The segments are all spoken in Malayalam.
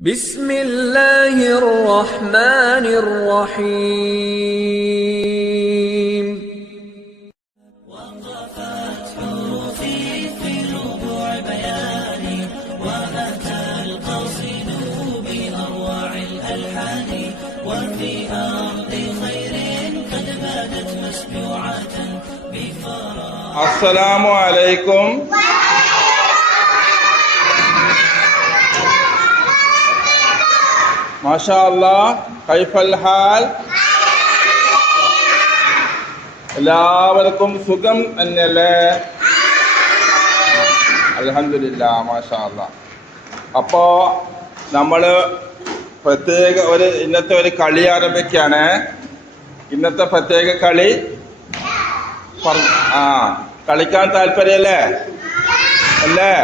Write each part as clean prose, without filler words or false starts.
بسم الله الرحمن الرحيم وقفت حروفي في ربوع بياني وأتى القصيد بأروع الألحان وفي أرض خير قد بادت مسبوعة بفراغ. السلام عليكم. മാഷാ അല്ലാഹ്, കൈഫൽ ഹാൽ? എല്ലാവർക്കും സുഖം തന്നെയല്ലേ? അൽഹംദുലില്ലാ, മാഷാ അല്ലാഹ്. അപ്പോ നമ്മള് പ്രത്യേക ഇന്നത്തെ ഒരു കളി ആരംഭിക്കുകയാണ്. ഇന്നത്തെ പ്രത്യേക കളി കളിക്കാൻ താല്പര്യല്ലേ? അല്ലേ?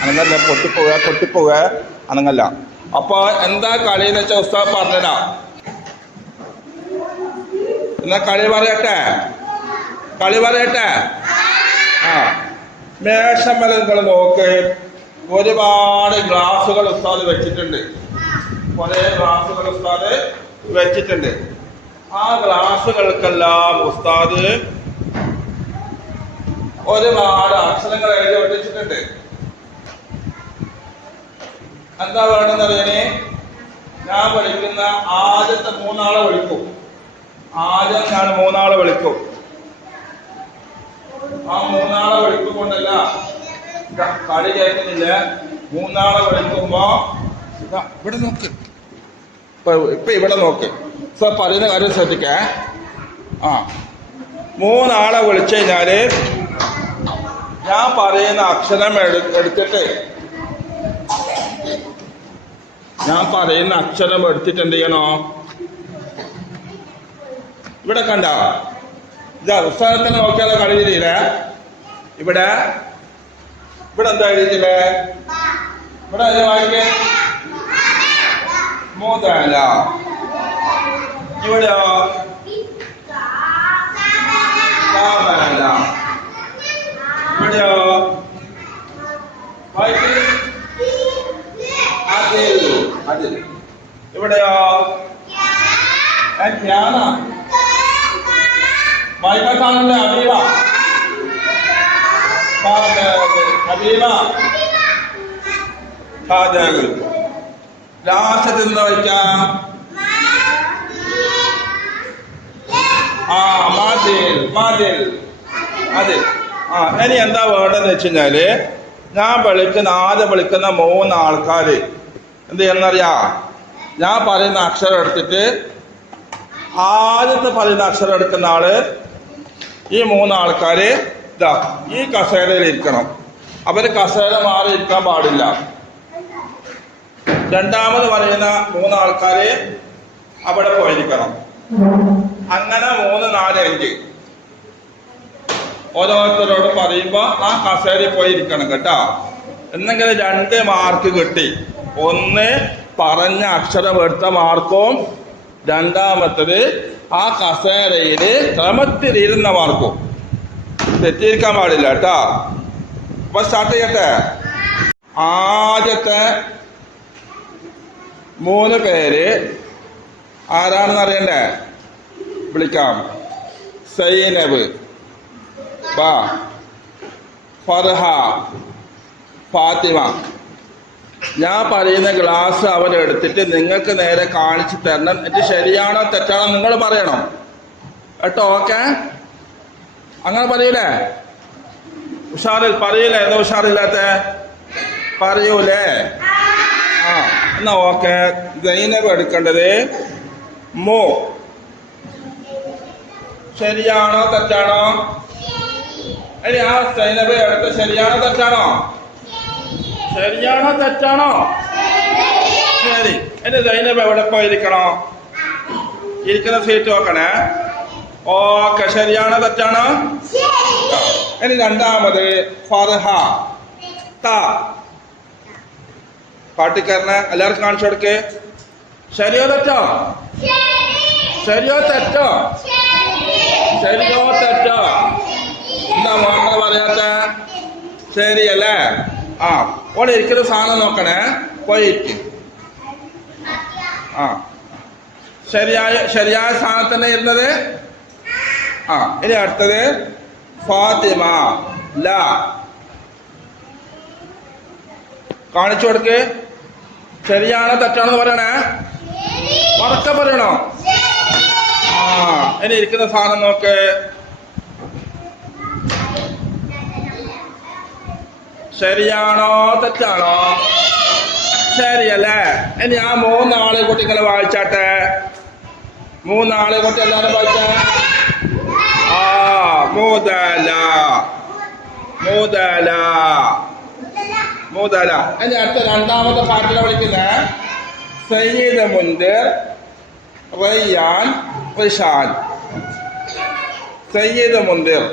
അനങ്ങല്ല, പൊട്ടിപ്പോവുക അനങ്ങല്ല. അപ്പൊ എന്താ കളി എന്ന് വെച്ചാൽ ഉസ്താദ് പറഞ്ഞതാ. എന്നാ കളി പറയട്ടെ. മേശമല നിങ്ങൾ നോക്ക്, ഒരുപാട് ഗ്ലാസുകൾ ഉസ്താദ് വെച്ചിട്ടുണ്ട്. ആ ഗ്ലാസുകൾക്കെല്ലാം ഉസ്താദ് ഒരുപാട് അക്ഷരങ്ങൾ എഴുതി ഒട്ടിച്ചിട്ടുണ്ട്. എന്താ വേണമെന്നറിയണേ? ഞാൻ വിളിക്കുന്ന ആദ്യത്തെ മൂന്നാളെ വിളിക്കും. ഞാൻ മൂന്നാളെ വിളിക്കും. ആ മൂന്നാളെ വിളിക്കുകൊണ്ടല്ല കളി കേൾക്കുന്നില്ല. മൂന്നാളെ വിളിക്കുമ്പോ ഇവിടെ നോക്ക്, ഇപ്പൊ ഇവിടെ നോക്ക്. സോ പറയുന്ന കാര്യം ശ്രദ്ധിക്കേ. മൂന്നാളെ വിളിച്ചു കഴിഞ്ഞാല് ഞാൻ പറയുന്ന അക്ഷരം എടുത്തിട്ട് എന്ത് ചെയ്യണോ? ഇവിടെ കണ്ട ഇതാ പുസ്തകത്തിന് നോക്കിയാലോ കളി ചെയ്തില്ലേ? ഇവിടെ എന്താ എഴുതിയില്ലേ? ഇവിടെ വായിക്കേ, മൂതല. ഇവിടെയോ കാമല. ഇവിടെയോ വായിക്കേ, അതിൽ. ഇവിടെയോ ധ്യാന. വായിക്കാൻ കാണുന്നില്ല. ഹബീബ. ലാസ്റ്റ് നിന്ന് വയ്ക്കാം. അതിൽ. ഇനി എന്താ വേണ്ടെന്ന് വെച്ച് കഴിഞ്ഞാല് ആദ്യം വിളിക്കുന്ന മൂന്നാൾക്കാര് എന്ത് ചെയ്യണമെന്നറിയാ? ഞാൻ പറയുന്ന അക്ഷരം എടുത്തിട്ട് ആദ്യത്തെ പറയുന്ന അക്ഷരം എടുക്കുന്ന ആള് ഈ മൂന്നാൾക്കാര് ഇതാ ഈ കസേരയിൽ ഇരിക്കണം. അവര് കസേര മാറി ഇരിക്കാൻ പാടില്ല. രണ്ടാമത് പറയുന്ന മൂന്നാൾക്കാര് അവിടെ പോയിരിക്കണം. അങ്ങനെ 3, 4, 5 ഓരോരുത്തരോട് പറയുമ്പോ ആ കസേരയിൽ പോയി ഇരിക്കണം കേട്ടോ. എന്നെങ്കിലും 2 മാർക്ക് കിട്ടി. ഒന്ന് പറഞ്ഞ അക്ഷരം എടുത്ത മാർക്കും, രണ്ടാമത്തത് ആ കസേരയില് ക്രമത്തിലിരുന്ന മാർക്കും. തെറ്റിയിരിക്കാൻ പാടില്ല കേട്ടോ. അപ്പൊ സ്റ്റാർട്ട് ചെയ്യട്ടെ. ആദ്യത്തെ 3 പേര് ആരാണെന്ന് അറിയണ്ടേ? വിളിക്കാം. സൈനബ്, ഫർഹ, ഫാത്തിമ. ഞാൻ പറയുന്ന ഗ്ലാസ് അവരെടുത്തിട്ട് നിങ്ങൾക്ക് നേരെ കാണിച്ചു തരണം. ഇത് ശരിയാണോ തെറ്റാണോ നിങ്ങൾ പറയണം കേട്ടോ. ഓക്കെ? അങ്ങനെ പറയൂലേ? പറയൂലേ? എന്താ ഉഷാറില്ലാത്ത? പറയൂലേ? എന്നാ ഓക്കെ. സൈനബ് എടുക്കേണ്ടത് മോ. ശരിയാണോ തെറ്റാണോ? ഇനി ആ സൈനബ് എടുത്ത് ശരിയാണോ തെറ്റാണോ? ശരി. എന്റെ സൈനബ് എവിടെ പോയിരിക്കണോ? ഇരിക്കുന്ന സീറ്റ് നോക്കണേ. ഓക്കെ, ശരിയാണോ തെറ്റാണോ? ഇനി രണ്ടാമത് ഫർഹ. പാട്ടിക്കാരനെ എല്ലാവർക്കും കാണിച്ചു കൊടുക്ക്. ശരിയോ തെറ്റോ? എന്താ മോഹൻ പറയാത്ത? ശരിയല്ലേ? ഓളെ ഇരിക്കുന്ന സാധനം നോക്കണേ. പോയിട്ട് ആ ശരിയായ സ്ഥാനത്ത് തന്നെ ഇരുന്നത്. ആ ഇനി അടുത്തത് ഫാത്തിമ. ല കാണിച്ചു കൊടുക്ക്. ശരിയാണോ തെറ്റാണെന്ന് പറയണേ. ഉറക്കെ പറയണോ? ആ ഇനി ഇരിക്കുന്ന സാധനം നോക്ക്. ശരിയാണോ തെറ്റാണോ? ശരിയല്ലേ. ഇനി ആ മൂന്നാളെ കുട്ടികളെ വായിച്ചാട്ടെ. മൂന്നാളെ കുട്ടി എല്ലാവരും വായിച്ചേ. ആ മുതല മുതല മുതല. ഇനി അടുത്ത രണ്ടാമത്തെ പാട്ടിലെ വിളിക്കുന്നേ സയ്യിദ് മുൻദിർ, റയ്യാൻ, റിഷാൻ. സയ്യിദ് മുൻദിർ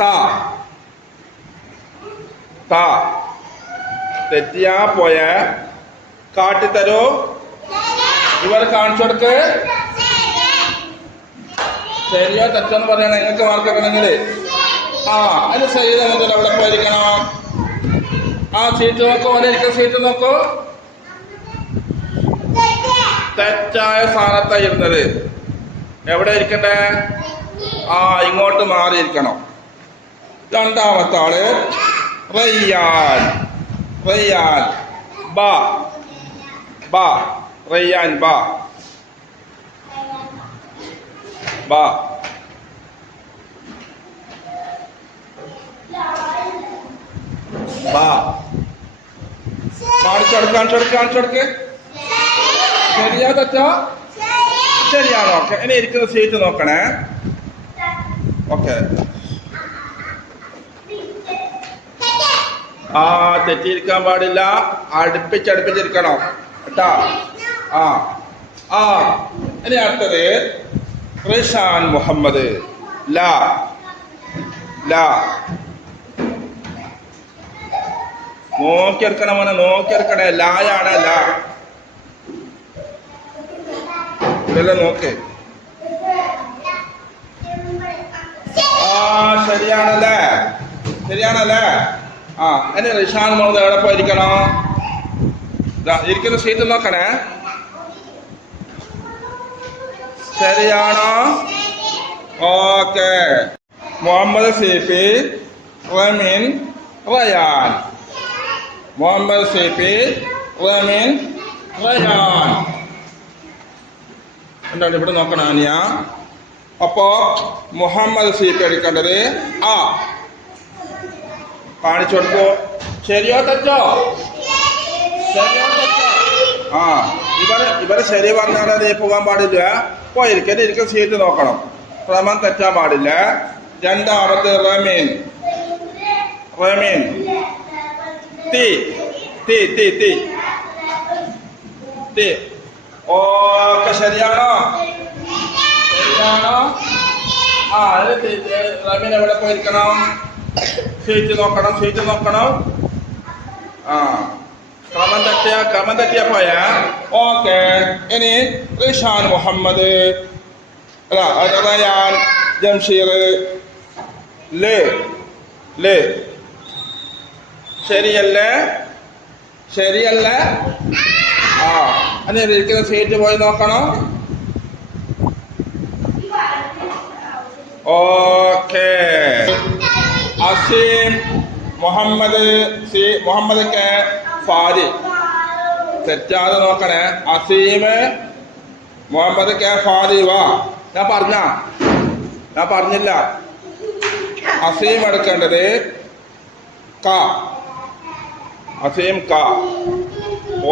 ത ത തെറ്റിയാ പോയ കാട്ടിത്തരൂ. ഇവർ കാണിച്ചു കൊടുക്ക്. ശരിയോ തെറ്റെന്ന് പറയണേ. നിങ്ങൾക്ക് മാർക്ക് വെക്കണമെങ്കിൽ ആ അതിന് സയ്യിദ് മുൻദിർ എവിടെ പോയിരിക്കണം? ആ സീറ്റ് നോക്കൂ. അവിടെ ഇരിക്കുന്ന സീറ്റ് നോക്കൂ. തെറ്റായ സ്ഥാനത്താണ് ഇരുന്നത്. എവിടെ ഇരിക്കണ്ടേ? ആ ഇങ്ങോട്ട് മാറിയിരിക്കണം. രണ്ടാമത്തെ ആള് റയ്യാൻ. റയ്യാൻ ബ ബ റയ്യാൻ ബ ബ. കാണിച്ചെടുക്ക്. ശരിയാ തെറ്റാ? ശരിയാണോ? ഓക്കെ. ഇനി ഇരിക്കുന്ന സീറ്റ് നോക്കണേ. ഓക്കെ. ആ തെറ്റിയിരിക്കാൻ പാടില്ല. അടുപ്പിച്ചിരിക്കണം കേട്ടാ. ആ ആ ഇനി അടുത്തത് റിഷാൻ മുഹമ്മദ്. ല ല നോക്കിയെടുക്കണം മോനെ. നോക്കിയെടുക്കണേ. ലായാണ് ല. ഇതെല്ലാം നോക്ക്. ആ ശരിയാണല്ലേ. ശരിയാണല്ലേ. ആ ഇനി റിഷാൻ മുഹമ്മദ് എവിടെ പോയിരിക്കണം? ഇരിക്കുന്ന സീറ്റ് നോക്കണേ. ശരിയാണോ? Okay. Muhammad CP, Rameen, Rayan. Muhammad CP, Rameen, Rayan. എന്താണ് ഇവിടെ നോക്കണം ആനിയ? അപ്പോ മുഹമ്മദ് സിപി എടുക്കേണ്ടത് ആ. കാണിച്ചു കൊടുക്കൂ. ശരിയോ തെറ്റോ? ശരിയോ തെറ്റോ? ആ ഇവരെ ശരി പറഞ്ഞാലേ പോകാൻ പാടില്ല. പോയിരിക്കും. ഇരിക്കുന്ന സീറ്റ് നോക്കണം. ക്രമം തെറ്റാൻ പാടില്ല. രണ്ടാമത്തെ റമീൻ. റമീൻ തീ തീ തീ തീ തീ. ഓക്കെ. ശരിയാണോ? ശരിയാണോ? ആ റമീൻ എവിടെ പോയിരിക്കണം? സീറ്റ് നോക്കണം. സീറ്റ് നോക്കണം. ആ ക്രമം തെറ്റിയ പോയ ഓക്കെ. ഇനി റിഷാൻ മുഹമ്മദ്, റയാൻ, ജംഷീർ. ലേ ലേ ശരിയല്ലേ? ശരിയല്ലേ? ആ ഇനി ഇരിക്കുന്ന സീറ്റ് പോയി നോക്കണം. ഓക്കെ. അസീം മുഹമ്മദ് മുഹമ്മദ് കെ ഫാരി. തെറ്റാതെ നോക്കണേ. അസീം മുഹമ്മദ് കെ ഫാരി. വാ ഞാൻ പറഞ്ഞില്ല. അസീം എടുക്കേണ്ടത് ക. അസീം ക.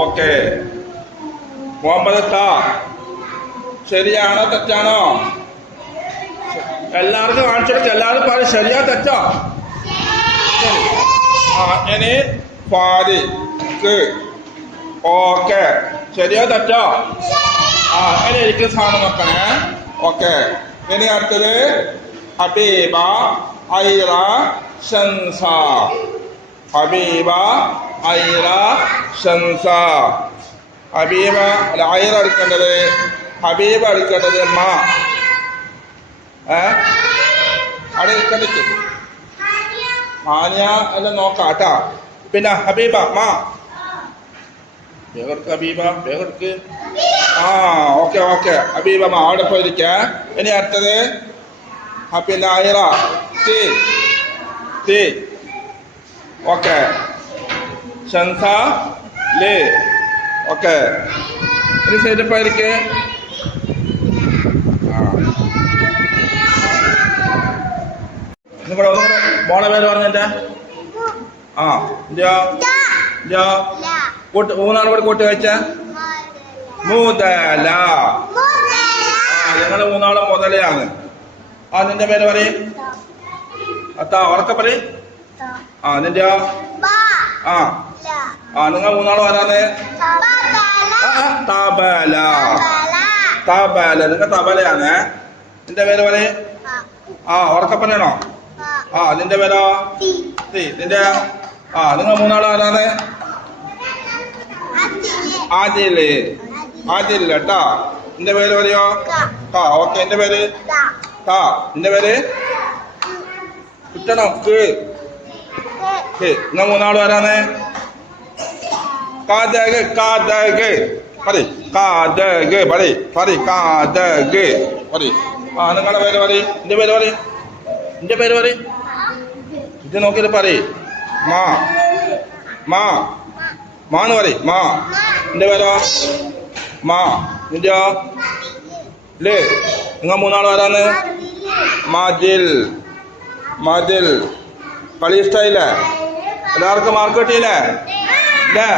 ഓക്കെ. മുഹമ്മദ് ക. ശരിയാണോ തെറ്റാണോ? എല്ലാവർക്കും കാണിച്ചെടുത്ത് എല്ലാവരും പറയും ശരിയാ തെറ്റാ? ആ ഇനി ഫാരി. ഓക്കെ. ശരിയോ തെറ്റോ? ആ ഇനി ഇരിക്കുന്ന സാധനം നോക്കണേ. ഓക്കെ. ഇനി അടുത്തത് ഹബീബ, ഐറ, ഷൻസ. ഹബീബ, ഐറ, ഷൻസ. ഹബീബ അല്ല ഐറ എടുക്കേണ്ടത്. ഹബീബ എടുക്കേണ്ടത് മാ. അവിടെ ഇരിക്കണ്ടിട്ട് മാനിയ എല്ലാം നോക്കാം കേട്ടാ. പിന്നെ ഹബീബ മാ. വേഗെടുക്ക് ഹബീബ, വേഗെടുക്ക്. ആ ഓക്കെ ഓക്കെ ഹബീബമ്മ അവിടെ പോയിരിക്ക. ഇനി അടുത്തത് പിന്നെ ഐറ ടി ടി ഓക്കെ. ഷൻസ ലേ ഓക്കെ. ഇനി സൈഡിൽ പോയിരിക്കേ. നിങ്ങളുടെ ഒന്നുകൂടെ മോളെ പേര് പറഞ്ഞിട്ട്. ആ കൂട്ട് മൂന്നാൾ കൂടെ കൂട്ടി വെച്ച മുതല. ആ ഞങ്ങള് മൂന്നാളും മുതലയാണ്. ആ നിന്റെ പേര് പറയും. അത്താ ഉറക്കെ പറയും. ആ നിന്റെ ആ ആ നിങ്ങൾ മൂന്നാളും ആരാണ്? തബല. തബല നിങ്ങൾ തബലയാണ്. നിന്റെ പേര് പറയും. ആ ഉറക്കെ പറയണോ? ആ നിന്റെ പേരോ? നിന്റെ ആ നിങ്ങൾ മൂന്നാളും ആരാണ്? ആദില്. ആദില് കേട്ടാ. നിന്റെ പേര് പറയോ? ആ ഓക്കെ. എന്റെ പേര് ആ നിന്റെ പേര് കിട്ടണം. നിങ്ങൾ മൂന്നാളും ആരാണ്? കാതക്. കാതക് പറയ്. കാതക് പറയ്. പറയ് കാതക് പറയ്. ആ നിങ്ങളുടെ പേര് പറയ്. എന്റെ പേര് പറയ്. എന്റെ പേര് പറയ്. ഇത് നോക്കിയിട്ട് പറയ്. മാ മാ മാന്ന് പറയ്. മാ. എന്റെ പേരോ? മാ. നിന്റെയോ? ലേ. നിങ്ങൾ മൂന്നാളും ആരാണ്? മതിൽ. മതിൽ. കളി ഇഷ്ടമായില്ലേ? എല്ലാവർക്കും മാർക്ക് കിട്ടിയില്ലേ? ഇല്ലേ?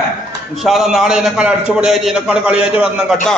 ഇൻഷാ അല്ലാഹ് നാളെ ഇതിനേക്കാൾ അടിച്ചുപൊളിയായിട്ട് ഇതിനേക്കാൾ കളിയായിട്ട് വരണം കേട്ടാ.